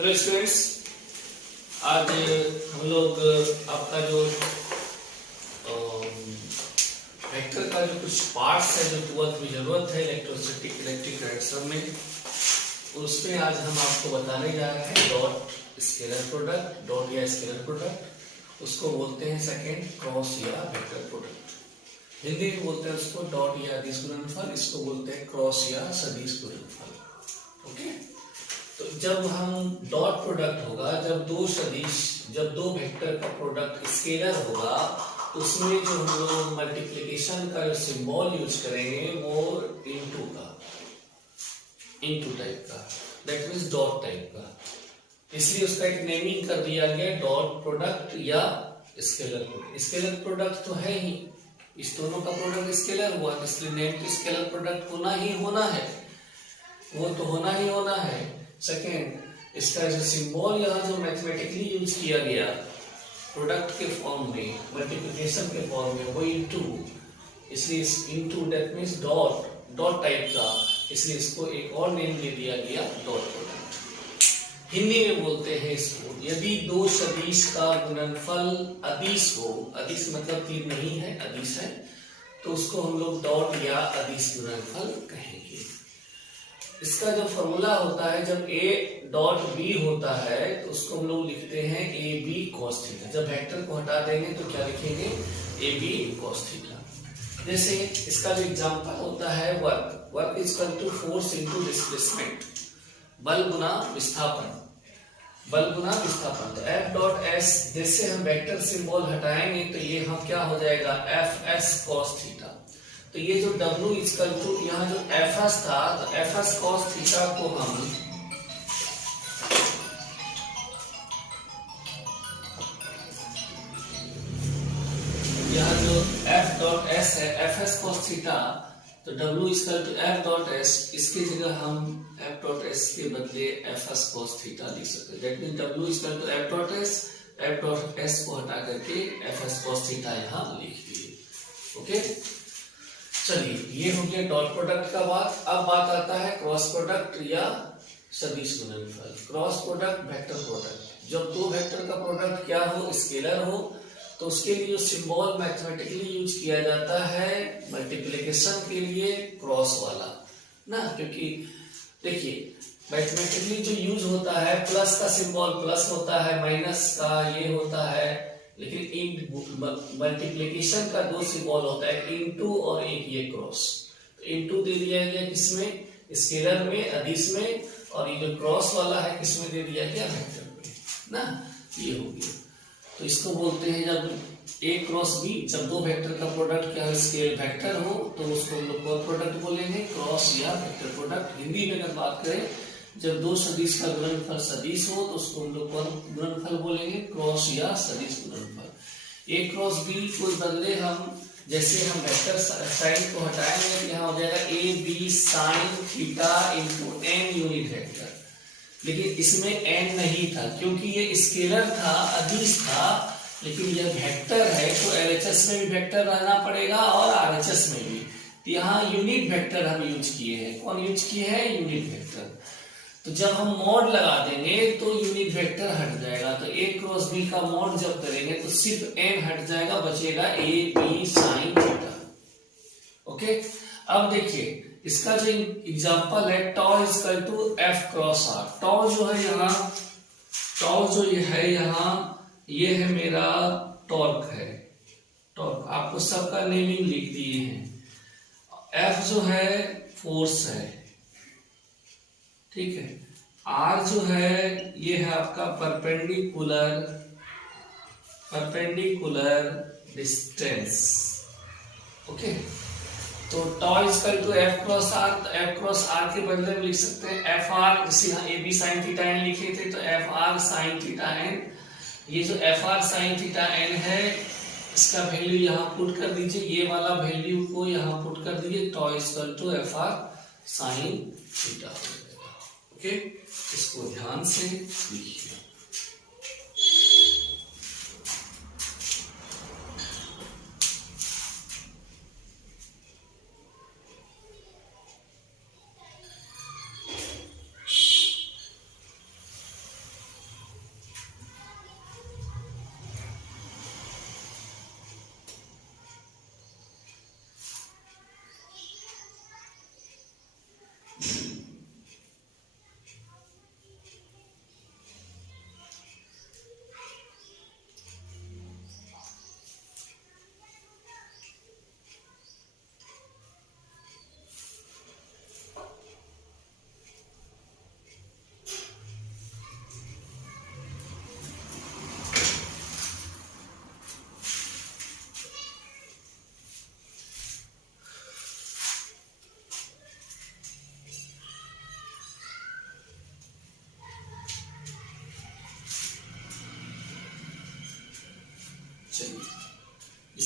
Hello students, आज हम लोग आपका जो वेक्टर का जो कुछ पार्ट्स है जो 12th में जरूरत है इलेक्ट्रोस्टैटिक इलेक्ट्रिक डायरेक्शन में, उसमें आज हम आपको बताने जा रहे हैं डॉट स्केलर प्रोडक्ट। डॉट या स्केलर प्रोडक्ट उसको बोलते हैं सेकेंड क्रॉस या वेक्टर प्रोडक्ट। हिंदी में बोलते हैं उसको डॉट या अदिश गुणनफल, इसको बोलते हैं क्रॉस या सदिश गुणनफल। ओके, तो जब हम डॉट प्रोडक्ट होगा, जब दो वेक्टर का प्रोडक्ट स्केलर होगा, तो उसमें जो हम लोग मल्टीप्लिकेशन का जो सिंबल यूज करेंगे वो इनटू टाइप का, दैट मीन्स डॉट टाइप का। इसलिए उसका एक नेमिंग कर दिया गया डॉट प्रोडक्ट या स्केलर प्रोडक्ट। स्केलर प्रोडक्ट तो है ही, इस दोनों का प्रोडक्ट स्केलर हुआ, इसलिए नेम तो स्केलर प्रोडक्ट होना ही होना है, वो तो होना ही होना है। सेकेंड, इसका जो सिंबल यहाँ जो मैथमेटिकली यूज किया गया प्रोडक्ट के फॉर्म में, मल्टीप्लिकेशन के फॉर्म में, वो इनटू, इसलिए into that means dot type का, इसलिए इसको एक और नेम दे दिया गया डॉट प्रोडक्ट। हिंदी में बोलते हैं इसको, यदि दो सदिश का गुणनफल अदिश हो, अदिश मतलब तीन नहीं है, अदिश है, तो उसको हम लोग डॉट या अदिश गुणनफल कहेंगे। इसका जो फॉर्मूला होता है, जब a डॉट b होता है तो उसको हम लोग लिखते हैं ए बी कॉस थीटा। जब वेक्टर को हटा देंगे तो क्या लिखेंगे, ए बी कॉस थीटा। जैसे इसका जो एग्जांपल होता है work is equal to force into displacement, बल गुना विस्थापन, तो F डॉट S, जैसे हम वेक्टर सिंबल हटाएंगे तो ये हम क्या हो जाएगा, एफ एस कॉस थीटा। तो ये जो W इक्वल टू यहाँ जो Fs था, तो Fs cos थीटा को हम यहाँ जो F डॉट S है, Fs cos थीटा, तो W equal to F dot S, इसकी जगह हम F डॉट S के बदले Fs cos थीटा लिख सकते हैं। That mean W equal to F dot S को हटा करके Fs cos थीटा यहाँ लिख दिए। ओके, चलिए ये हो गया डॉट प्रोडक्ट का बात। अब बात आता है क्रॉस प्रोडक्ट या सदिश गुणनफल। क्रॉस प्रोडक्ट, वेक्टर प्रोडक्ट, जब दो वेक्टर का प्रोडक्ट क्या हो, स्केलर हो, तो उसके लिए जो सिंबल मैथमेटिकली यूज किया जाता है मल्टीप्लिकेशन के लिए क्रॉस वाला ना, क्योंकि देखिए मैथमेटिकली जो यूज होता है प्लस का सिंबल प्लस होता है, माइनस का ये होता है, लेकिन मल्टीप्लिकेशन का दो सिंबल होता है, इनटू और एक ये क्रॉस। तो इनटू दे दिया गया किसमें, स्केलर में, अदिश में, और ये जो क्रॉस वाला है किसमें दे दिया गया, वेक्टर में ना। ये हो गया, तो इसको बोलते हैं जब A क्रॉस B, जब दो वेक्टर का प्रोडक्ट क्या स्केल वेक्टर हो तो उसको हम लोग कौन प्रोडक्ट बोलेंगे, क्रॉस या वेक्टर प्रोडक्ट। हिंदी में अगर बात करें, जब दो सदिश का गुणनफल सदिश हो तो उसको हम लोग कौन गुणनफल बोलेंगे, क्रॉस या सदिश गुणनफल। A क्रॉस B को बदले हम, जैसे हम वेक्टर साइन को हटाएंगे तो यहाँ हो जाएगा a B sine theta into n unit vector, लेकिन इसमें n नहीं था क्योंकि ये स्केलर था, अदिश था, लेकिन यह वेक्टर है तो LHS में भी वेक्टर रहना पड़ेगा और RHS में भी। तो यहाँ यूनिट वेक्टर हम यूज किए हैं। कौन यूज किए हैं, यूनिट वेक्टर। तो जब हम मॉड लगा देंगे तो यूनिट वेक्टर हट जाएगा, तो A क्रॉस B का मॉड जब करेंगे तो सिर्फ n हट जाएगा, बचेगा A B sine theta. Okay, अब देखिए इसका जो एग्जांपल है tau equal to F cross R। Tau जो है यहाँ, टॉ जो ये है यहाँ, ये है मेरा टॉर्क है, टॉर्क आपको सबका नेमिंग लिख दिए हैं। F जो है फोर्स है, ठीक है। R जो है ये है आपका परपेंडिकुलर डिस्टेंस। ओके, तो tau equal to F cross R, तो F क्रॉस R के बदले में लिख सकते हैं एफ आर, जैसे यहाँ a B sine theta n लिखे थे तो f are sine theta n. ये जो f are sine theta n है इसका वैल्यू यहाँ पुट कर दीजिए, ये वाला वैल्यू को यहाँ पुट कर दीजिए, tau equal to F are sine theta हो जाएगा। ओके, इसको ध्यान से लिखिए।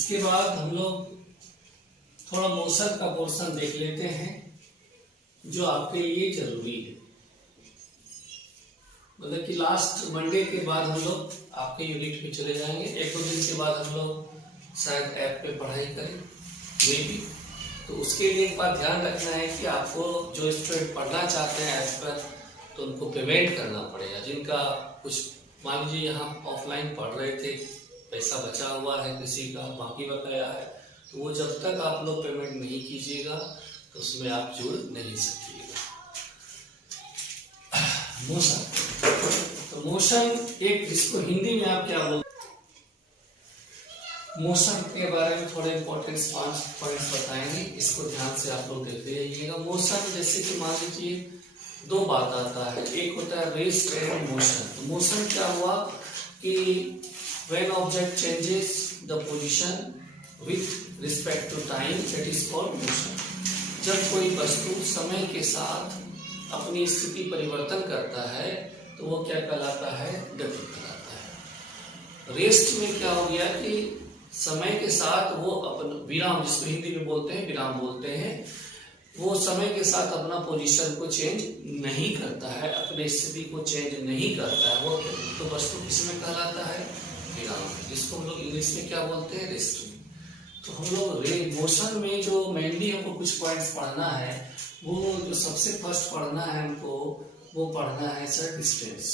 इसके बाद हम लोग थोड़ा मोशन का पोर्शन देख लेते हैं जो आपके लिए जरूरी है। मतलब कि लास्ट मंडे के बाद हम लोग आपके यूनिट में चले जाएंगे। एक दो दिन के बाद हम लोग शायद ऐप पे पढ़ाई करें मे भी। तो उसके लिए एक बात ध्यान रखना है कि आपको जो स्टूडेंट पढ़ना चाहते हैं ऐप पर, तो उनको पेमेंट करना पड़ेगा। जिनका कुछ मान लीजिए यहाँ ऑफलाइन पढ़ रहे थे, पैसा बचा हुआ है, किसी का बाकी बकाया है, तो वो जब तक आप लोग पेमेंट नहीं कीजिएगा तो उसमें आप जुड़ नहीं सकिएगा। मोशन, तो मोशन एक जिसको हिंदी में आप क्या बोलते, मोशन के बारे में थोड़े इंपॉर्टेंट 5 पॉइंट्स बताएंगे, इसको ध्यान से आप लोग देखते रहिएगा। मोशन जैसे कि मान लीजिए दो बात आता है, एक होता है रेस्ट एंड मोशन। तो मोशन क्या हुआ कि when object changes the position with respect to time, that is called motion. जब कोई वस्तु समय के साथ अपनी स्थिति परिवर्तन करता है तो वो क्या कहलाता है, गति कहलाता है। रेस्ट में क्या हो गया कि समय के साथ वो अपन विराम, जिसको हिंदी में बोलते हैं विराम बोलते हैं, वो समय के साथ अपना पोजीशन को चेंज नहीं करता है, अपने स्थिति को चेंज नहीं करता है, वो तो वस्तु किसमें कहलाता है, विराम, जिसको हम लोग इंग्लिश में क्या बोलते हैं, रेस्ट। तो हम लोग मोशन में जो मेनली हमको कुछ पॉइंट्स पढ़ना है, वो जो सबसे फर्स्ट पढ़ना है हमको, वो पढ़ना है सर डिस्टेंस,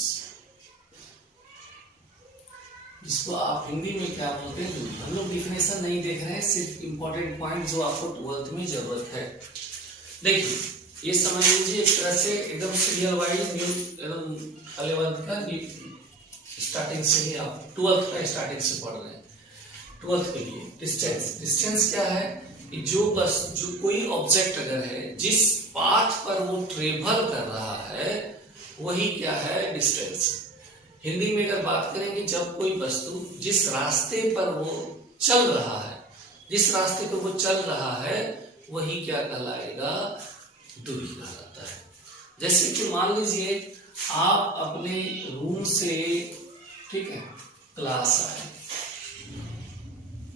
जिसको आप हिंदी में क्या बोलते हैं, दूरी। हम लोग डिफिनेशन नहीं देख रहे हैं, सिर्फ इंपॉर्टेंट पॉइंट जो आपको 12th में जरूरत है। देखिए ये समझ लीजिए एक तरह से एकदम सीरियल वाइज न्यू एकदम 11th का स्टार्टिंग से ही आप 12th का स्टार्टिंग से पढ़ रहे हैं। 12th के लिए डिस्टेंस, डिस्टेंस क्या है, जो कोई ऑब्जेक्ट अगर है जिस पाथ पर वो ट्रेवल कर रहा है वही क्या है, डिस्टेंस। हिंदी में अगर बात करेंगे, जब कोई वस्तु जिस रास्ते पर वो चल रहा है, जिस रास्ते पर वो चल रहा है वही क्या कहलाएगा, दूरी कहलाता है। जैसे कि मान लीजिए आप अपने रूम से, ठीक है, क्लास आए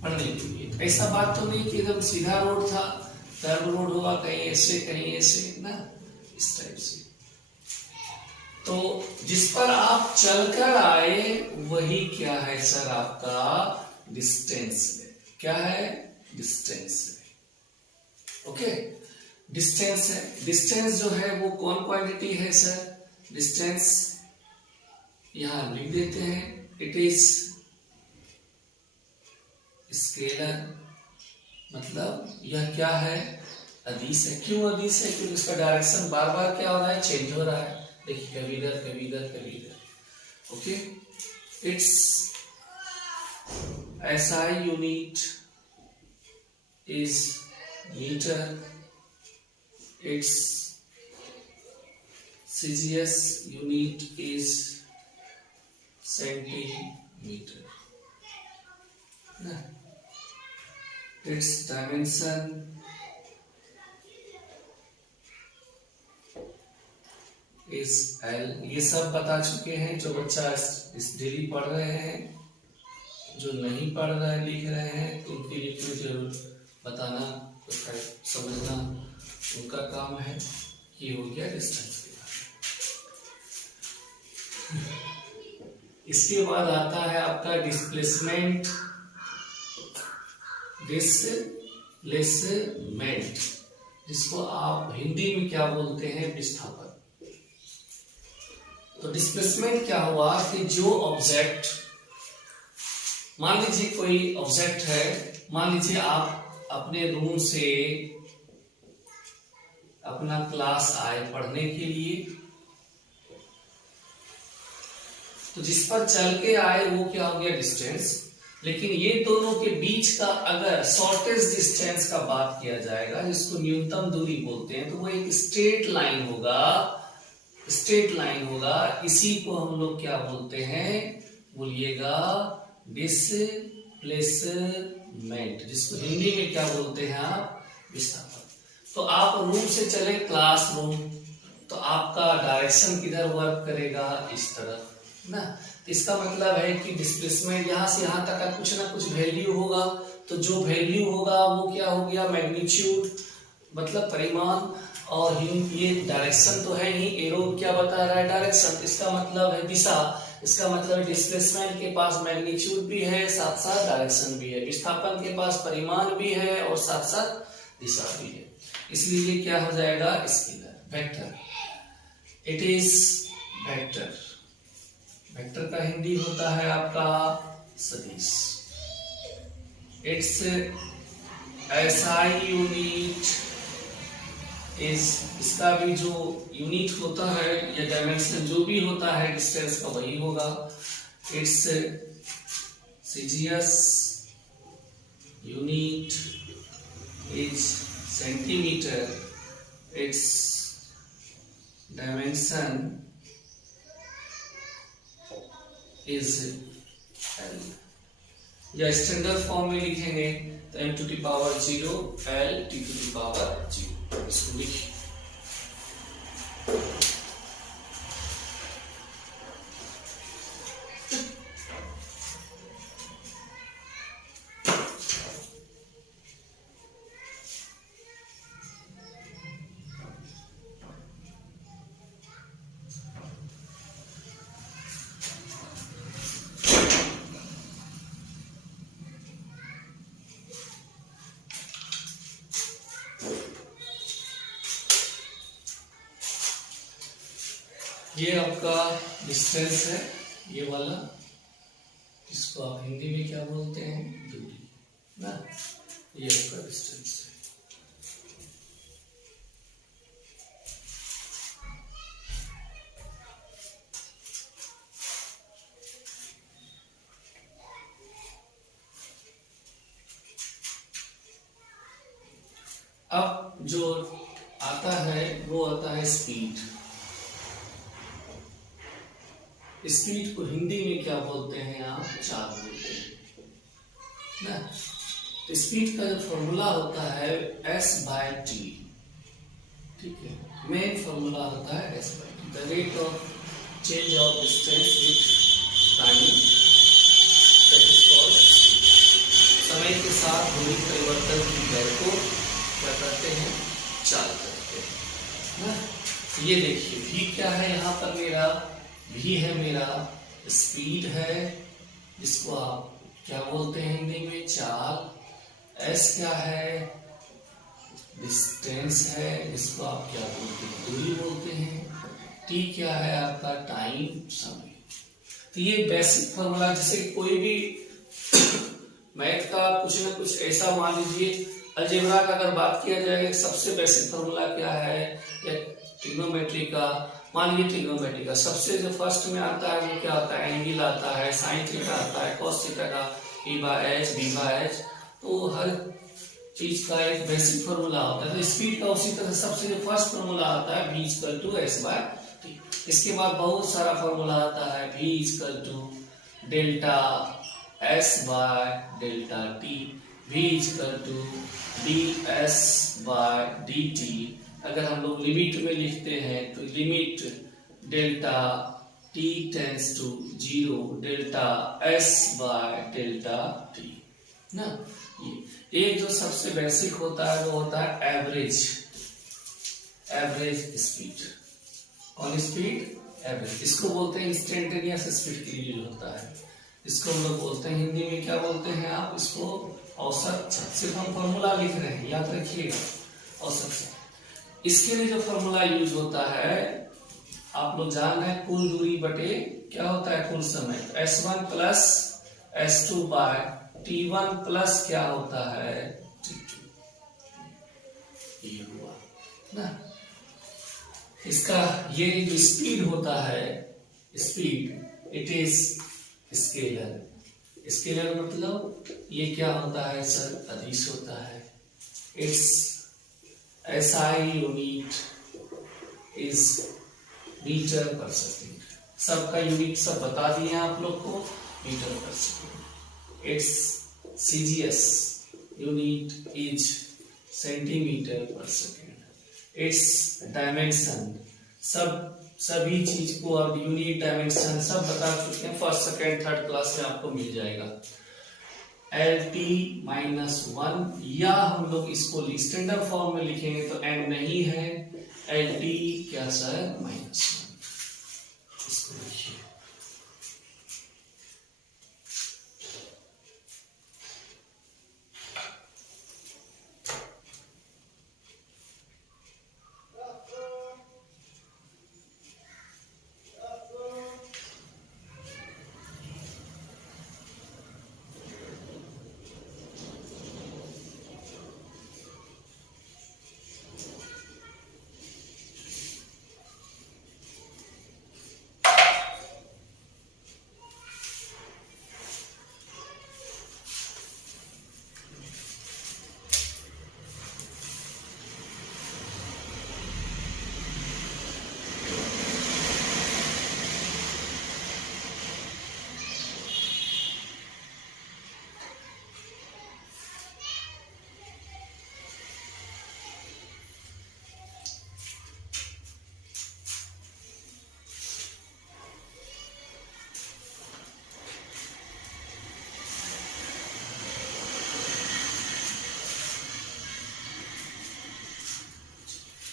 पढ़ने के लिए, ऐसा बात तो नहीं कि एकदम सीधा रोड था, कर्व रोड होगा, कहीं ऐसे ना, इस टाइप से। तो जिस पर आप चलकर आए वही क्या है सर, आपका डिस्टेंस है। क्या है, डिस्टेंस है। ओके, डिस्टेंस है। डिस्टेंस जो है वो कौन क्वांटिटी है सर, डिस्टेंस यहां लिख देते हैं, इट इज स्केलर, मतलब यह क्या है, अदिश है। क्यों अदिश है, क्योंकि इसका डायरेक्शन बार बार क्या हो रहा है, चेंज हो रहा है। देखिए कभी इधर कभी इधर कभी इधर। Okay, it's SI unit is metre, its CGS unit is centimeter. Its dimension is L. ये सब बता चुके हैं जो बच्चा इस डेली पढ़ रहे हैं, जो नहीं पढ़ रहे हैं लिख रहे हैं तो उनके लिए क्यों जरूर बताना, समझना उनका काम है। ये हो गया डिस्टेंस के बारे। इसके बाद आता है आपका डिस्प्लेसमेंट, डिस्प्लेसमेंट जिसको आप हिंदी में क्या बोलते हैं, विस्थापन। तो डिस्प्लेसमेंट क्या हुआ कि जो ऑब्जेक्ट, मान लीजिए कोई ऑब्जेक्ट है, मान लीजिए आप अपने रूम से अपना क्लास आए पढ़ने के लिए, तो जिस पर चल के आए वो क्या हो गया, डिस्टेंस। लेकिन ये दोनों के बीच का अगर शॉर्टेस्ट डिस्टेंस का बात किया जाएगा, जिसको न्यूनतम दूरी बोलते हैं, तो वो एक स्ट्रेट लाइन होगा, स्ट्रेट लाइन होगा। इसी को हम लोग क्या बोलते हैं, बोलिएगा डिस्प्लेसमेंट, जिसको हिंदी में क्या बोलते हैं आप, विस्थापन। तो आप रूम से चले क्लासरूम, तो आपका डायरेक्शन किधर वर्क करेगा, इस तरफ। ना। तो इसका मतलब है कि डिस्प्लेसमेंट यहाँ से यहाँ तक का कुछ ना कुछ वैल्यू होगा, तो जो वैल्यू होगा वो क्या हो गया, मैग्नीट्यूड मतलब परिमाण, और ये डायरेक्शन तो है ही, एरो क्या बता रहा है, डायरेक्शन, इसका मतलब है दिशा, इसका मतलब डिस्प्लेसमेंट के पास मैग्नीट्यूड भी है साथ साथ डायरेक्शन भी है, विस्थापन के पास परिमाण भी है और साथ साथ दिशा भी है, इसलिए ये क्या हो जाएगा, scalar vector. It is vector, vector का हिंदी होता है आपका सदिश। इट्स एसआई यूनिट इज, इसका भी जो यूनिट होता है या डायमेंशन जो भी होता है डिस्टेंस का वही होगा। It's CGS unit is centimetre, it's dimension is L, या स्टैंडर्ड फॉर्म में लिखेंगे तो m to the power 0 l t to the power 0, इसको लिखिए। ये आपका डिस्टेंस है, ये वाला, इसको आप हिंदी में क्या बोलते हैं, दूरी ना, ये आपका डिस्टेंस है। अब जो आता है वो आता है स्पीड। स्पीड को हिंदी में क्या बोलते हैं आप, चाल बोलते हैं ना। तो स्पीड का जो फॉर्मूला होता है s/t, ठीक है, मेन फॉर्मूला होता है s/t, the rate of change of distance with time, that is called speed. समय के साथ दूरी परिवर्तन की दर को क्या करते हैं, चाल करते हैं ना। ये देखिए v क्या है यहाँ पर, मेरा v है, मेरा स्पीड है, जिसको आप क्या बोलते हैं हिंदी में, चाल। s क्या है, डिस्टेंस है, जिसको आप क्या बोलते हैं, दूरी बोलते हैं। t क्या है आपका, टाइम, समय। तो ये बेसिक फॉर्मूला, जैसे कोई भी मैथ का कुछ ना कुछ ऐसा, मान लीजिए अलजेब्रा का अगर बात किया जाए, सबसे बेसिक फॉर्मूला क्या है, या ट्रिग्नोमेट्री का, मान लीजिए ट्रिग्नोमेट्री का सबसे जो फर्स्ट में आता है वो क्या आता है, एंगल आता है, साइन थीटा आता है, कॉस थीटा का e/h b/h, तो हर चीज का एक बेसिक फॉर्मूला होता है। तो स्पीड का उसी तरह सबसे जो फर्स्ट फॉर्मूला आता है v = s/t। इसके बाद बहुत सारा फॉर्मूला आता है, v = डेल्टा s/डेल्टा t, v = ds/dt। अगर हम लोग लिमिट में लिखते हैं तो limit delta t tends to 0 delta s/डेल्टा t ना। ये एक जो सबसे बेसिक होता है वो होता है एवरेज, एवरेज स्पीड। कौन स्पीड, एवरेज। इसको बोलते हैं इंस्टेंटेनियस स्पीड के लिए होता है, इसको हम लोग बोलते हैं हिंदी में क्या बोलते हैं आप, इसको औसत। सिर्फ हम फॉर्मूला लिख रहे हैं, याद रखिएगा, औसत से। इसके लिए जो फॉर्मूला यूज होता है आप लोग जान रहे हैं, कुल दूरी बटे क्या होता है, कुल समय। s1 plus s2 bye t1 plus क्या होता है, t2। ये हुआ ना। इसका ये जो स्पीड होता है, speed, it is scalar. Scalar मतलब ये क्या होता है सर, अदिश होता है। It's SI unit is metre per second. सबका यूनिट सब बता दिए आप लोग को, metre per second. It's CGS unit is centimetre per second. It's dimension, सब सभी चीज को अब यूनिट डायमेंशन सब बता चुके हैं, फर्स्ट सेकेंड थर्ड क्लास में आपको मिल जाएगा। LT-1 या हम लोग इसको स्टैंडर्ड फॉर्म में लिखेंगे तो n नहीं है, LT क्या सर -1 इसको लिखिए।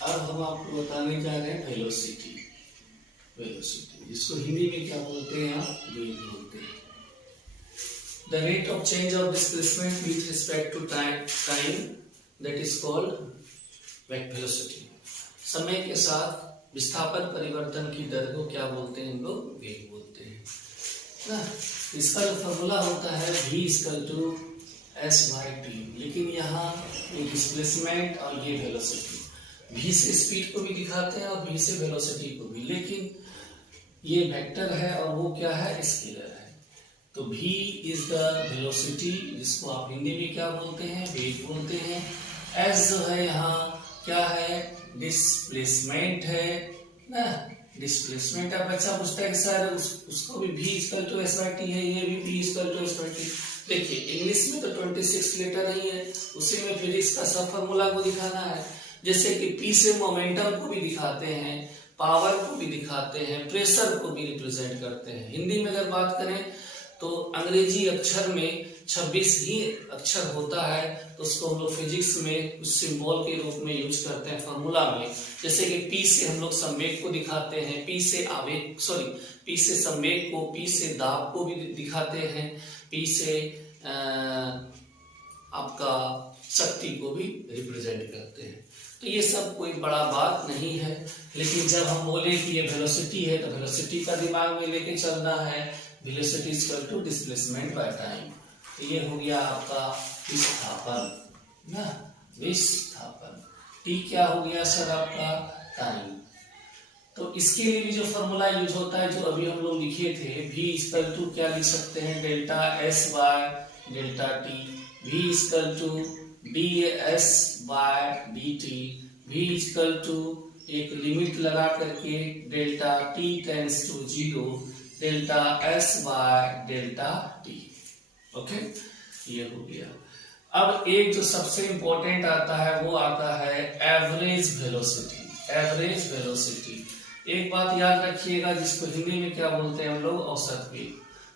अब हम आपको बताने जा रहे हैं वेलोसिटी। वेलोसिटी जिसको हिंदी में क्या बोलते हैं आप, वेग बोलते हैं। The rate of change of displacement with respect to time that is called velocity. समय के साथ विस्थापन परिवर्तन की दर को क्या बोलते हैं हम लोग, वेग बोलते हैं ना। इसका जो फॉर्मूला होता है v/s/t, लेकिन यहाँ ये डिस्प्लेसमेंट और ये वेलोसिटी, v से स्पीड को भी दिखाते हैं और v से वेलोसिटी को भी, लेकिन ये वेक्टर है और वो क्या है, स्केलर है। तो v इज द वेलोसिटी, जिसको आप हिंदी में क्या बोलते हैं, वेग बोलते हैं। s जो है यहाँ क्या है, डिस्प्लेसमेंट है ना, डिस्प्लेसमेंट। अब बच्चा पूछता है कि सर उसको भी v/s/t है, ये भी v/s/t। देखिए इंग्लिश में तो 26 लेटर ही है, उसी में फिर इसका सब फॉर्मूला को दिखाना है। जैसे कि P से मोमेंटम को भी दिखाते हैं, पावर को भी दिखाते हैं, प्रेशर को भी रिप्रेजेंट करते हैं। हिंदी में अगर बात करें तो अंग्रेजी अक्षर में 26 ही अक्षर होता है, तो उसको हम लोग फिजिक्स में उस सिंबल के रूप में यूज करते हैं फॉर्मूला में। जैसे कि P से हम लोग संवेग को दिखाते हैं, P से संवेग को, P से दाब को भी दिखाते हैं, P से आपका शक्ति को भी रिप्रेजेंट करते हैं। तो ये सब कोई बड़ा बात नहीं है, लेकिन जब हम बोले कि ये वेलोसिटी है तो वेलोसिटी का दिमाग में लेके चलना है। Velocity is equal to displacement by time. तो ये हो गया आपका विस्थापन ना, विस्थापन। टी क्या हो गया सर आपका, टाइम। तो इसके लिए भी जो फॉर्मूला यूज होता है, जो अभी हम लोग लिखे थे, v इक्वल टू क्या लिख सकते हैं, delta s by delta t. v equal to ds/dt, v equal to एक लिमिट लगा करके delta t tends to 0, delta s/Δt। Okay, ये हो गया। अब एक जो सबसे इंपॉर्टेंट आता है वो आता है एवरेज वेलोसिटी। एवरेज वेलोसिटी, एक बात याद रखिएगा, जिसको हिंदी में क्या बोलते हैं हम लोग, औसत वेग।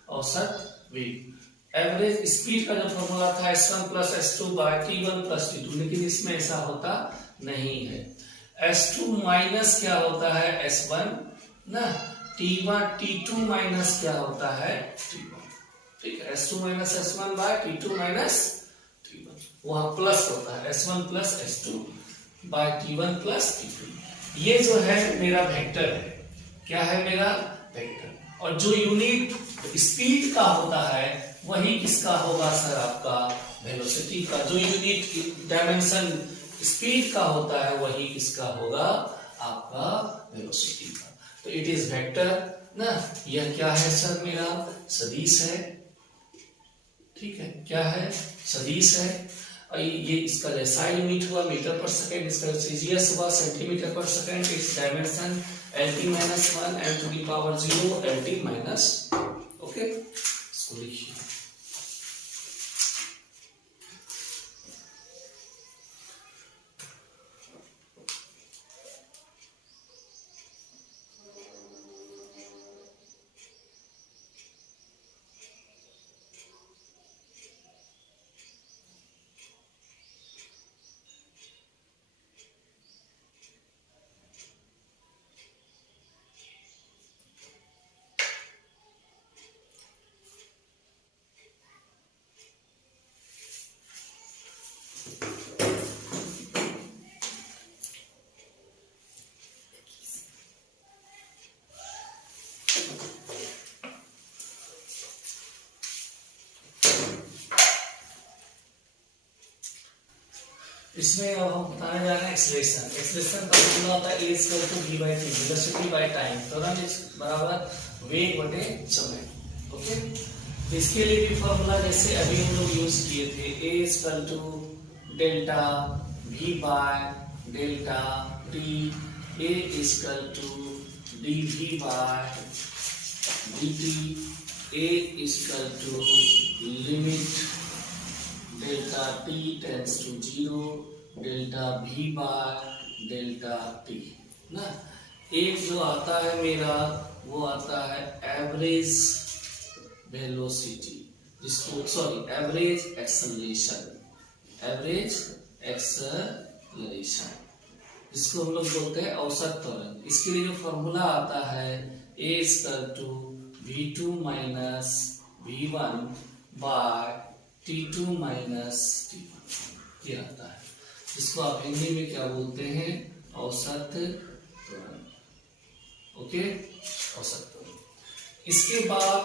औसत वेग, एवरेज स्पीड का जो फॉर्मूला था s1 + s2 / t1 + t2, लेकिन इसमें ऐसा होता नहीं है। s2 माइनस क्या होता है, s1 ना, t2 माइनस क्या होता है, t1। ठीक है, s2 - s1 / t2 - t1, वहां प्लस होता है, s1 + s2 / t1 + t2। ये जो है मेरा वेक्टर है, क्या है मेरा वेक्टर, और जो यूनिट स्पीड का होता है वही किसका होगा सर, आपका वेलोसिटी का। जो यूनिट डायमेंशन स्पीड का होता है वही किसका होगा, आपका वेलोसिटी का। तो इट इज वेक्टर ना। यह क्या है सर, मेरा सदिश है। ठीक है, क्या है, सदिश है। और ये इसका SI यूनिट हुआ मीटर पर सेकेंड, इसका रेडियस हुआ centimetre per second, it's dimension LT-1 m⁻0 LT-। Okay, इसको लिखिए। इसमें अब हम बताने जा रहे हैं एक्सेलरेशन। एक्सेलरेशन का फॉर्मूला होता है a equal to v by t, velocity by time, त्वरण बराबर वेग बटे समय। ओके, तो इसके लिए भी फॉर्मूला जैसे अभी हम लोग यूज किए थे, a equal to delta v by delta t, a equal to dv by dt, a equal to limit delta t tends to 0 delta v by delta t ना। एक जो आता है मेरा वो आता है एवरेज वेलोसिटी, जिसको sorry average acceleration, average acceleration जिसको हम लोग बोलते हैं औसत त्वरण। इसके लिए जो फॉर्मूला आता है a equal to v2 minus v1 by T2 minus T1 ये आता है, जिसको आप हिंदी में क्या बोलते हैं, औसत त्वरण। ओके, औसत त्वरण। इसके बाद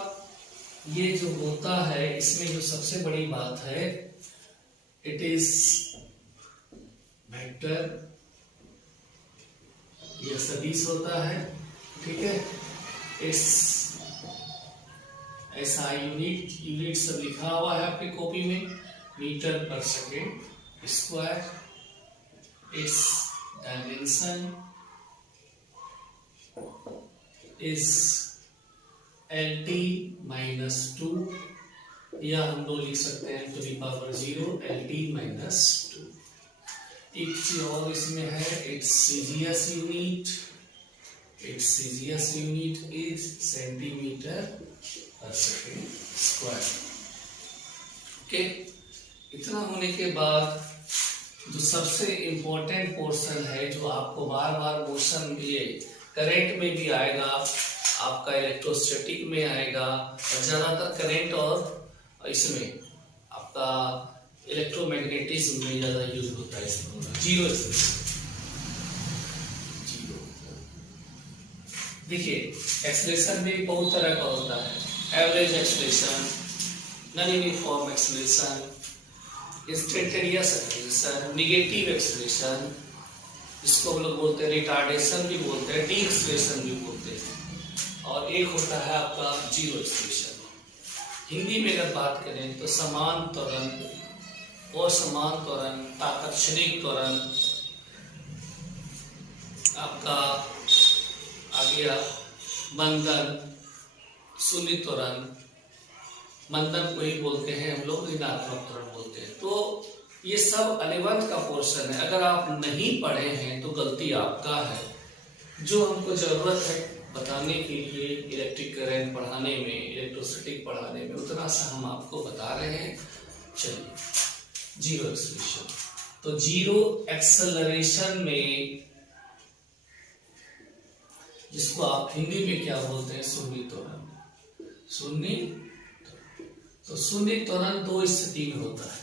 ये जो होता है, इसमें जो सबसे बड़ी बात है, इट इज वेक्टर, यह सदिश होता है। ठीक है, इस ऐसा यूनिट सब लिखा हुआ है आपकी कॉपी में, metre per second square. It's dimension is LT minus 2, या हम लोग लिख सकते हैं to the power 0 LT minus 2। एक चीज और इसमें है, it's CGS unit is centimetre per second square. Okay, इतना होने के बाद जो सबसे इंपॉर्टेंट पोर्शन है, जो आपको बार बार मोशन ये करंट में भी आएगा, आपका इलेक्ट्रोस्टैटिक में आएगा, और ज्यादातर करंट और इसमें आपका इलेक्ट्रोमैग्नेटिज्म में ज्यादा यूज होता है। इसमें जीरो देखिए, एक्सेलरेशन भी बहुत तरह का होता है, average acceleration, non uniform acceleration, instantaneous acceleration, negative acceleration, इसको हम लोग बोलते हैं रिटार्डेशन भी बोलते हैं, डी एक्सेलरेशन भी बोलते हैं, और एक होता है आपका जीरो एक्सेलरेशन। हिंदी में अगर बात करें तो समान त्वरण, असमान त्वरण, तात्क्षणिक त्वरण, आपका आ गया मंदन, शून्य त्वरण, मंदन को ही बोलते हैं हम लोग, ऋणात्मक त्वरण बोलते हैं। तो ये सब 11th का पोर्शन है। अगर आप नहीं पढ़े हैं तो गलती आपका है। जो हमको जरूरत है बताने के लिए इलेक्ट्रिक करंट पढ़ाने में, इलेक्ट्रोस्टैटिक पढ़ाने में, उतना सा हम आपको बता रहे हैं। चलिए, जीरो एक्सेलरेशन। तो जीरो एक्सेलरेशन में जिसको आप हिंदी में क्या बोलते हैं, शून्य त्वरण। शून्य, तो शून्य त्वरण दो स्थिति में होता है।